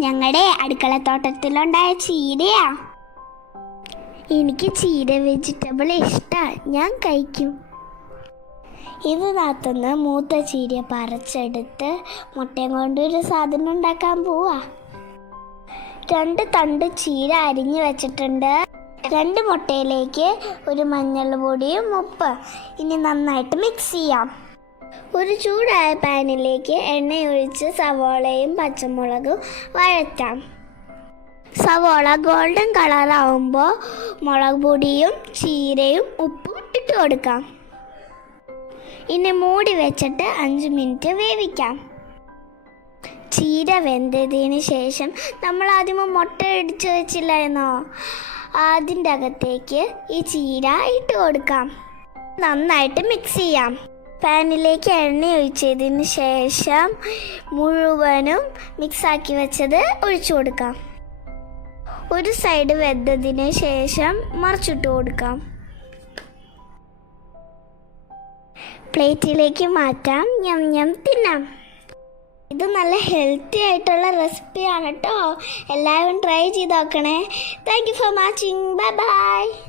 ഞങ്ങളുടെ അടുക്കളത്തോട്ടത്തിലുണ്ടായ ചീരയാ. എനിക്ക് ചീര വെജിറ്റബിൾ ഇഷ്ടമാണ് ഞാൻ കഴിക്കും. ഇതിനകത്തുനിന്ന് മൂത്ത ചീര പറിച്ചെടുത്ത് മുട്ടയും കൊണ്ടൊരു സാധനം ഉണ്ടാക്കാൻ പോവാ. രണ്ട് തണ്ട് ചീര അരിഞ്ഞു വെച്ചിട്ടുണ്ട്. രണ്ട് മുട്ടയിലേക്ക് ഒരു മഞ്ഞൾ പൊടിയും ഉപ്പ്. ഇനി നന്നായിട്ട് മിക്സ് ചെയ്യാം. ഒരു ചൂടായ പാനിലേക്ക് എണ്ണയൊഴിച്ച് സവോളയും പച്ചമുളകും വഴറ്റാം. സവോള ഗോൾഡൻ കളറാവുമ്പോൾ മുളക് പൊടിയും ചീരയും ഉപ്പും ഇട്ട് കൊടുക്കാം. ഇനി മൂടി വെച്ചിട്ട് അഞ്ച് മിനിറ്റ് വേവിക്കാം. ചീര വെന്തതിന് ശേഷം നമ്മൾ ആദ്യം മുട്ട ഇടിച്ച് വെച്ചില്ലായിരുന്നോ അതിന്റെ അകത്തേക്ക് ഈ ചീര ഇട്ട് കൊടുക്കാം. നന്നായിട്ട് മിക്സ് ചെയ്യാം. പാനിലേക്ക് എണ്ണ ഒഴിച്ചതിന് ശേഷം മുഴുവനും മിക്സാക്കി വെച്ചത് ഒഴിച്ചു കൊടുക്കാം. ഒരു സൈഡ് വെന്തതിന് ശേഷം മറിച്ചിട്ട് കൊടുക്കാം. പ്ലേറ്റിലേക്ക് മാറ്റാം. ഞം ഞം തിന്നാം. ഇത് നല്ല ഹെൽത്തി ആയിട്ടുള്ള റെസിപ്പിയാണ് കേട്ടോ. എല്ലാവരും ട്രൈ ചെയ്ത് നോക്കണേ. Thank you for watching bye bye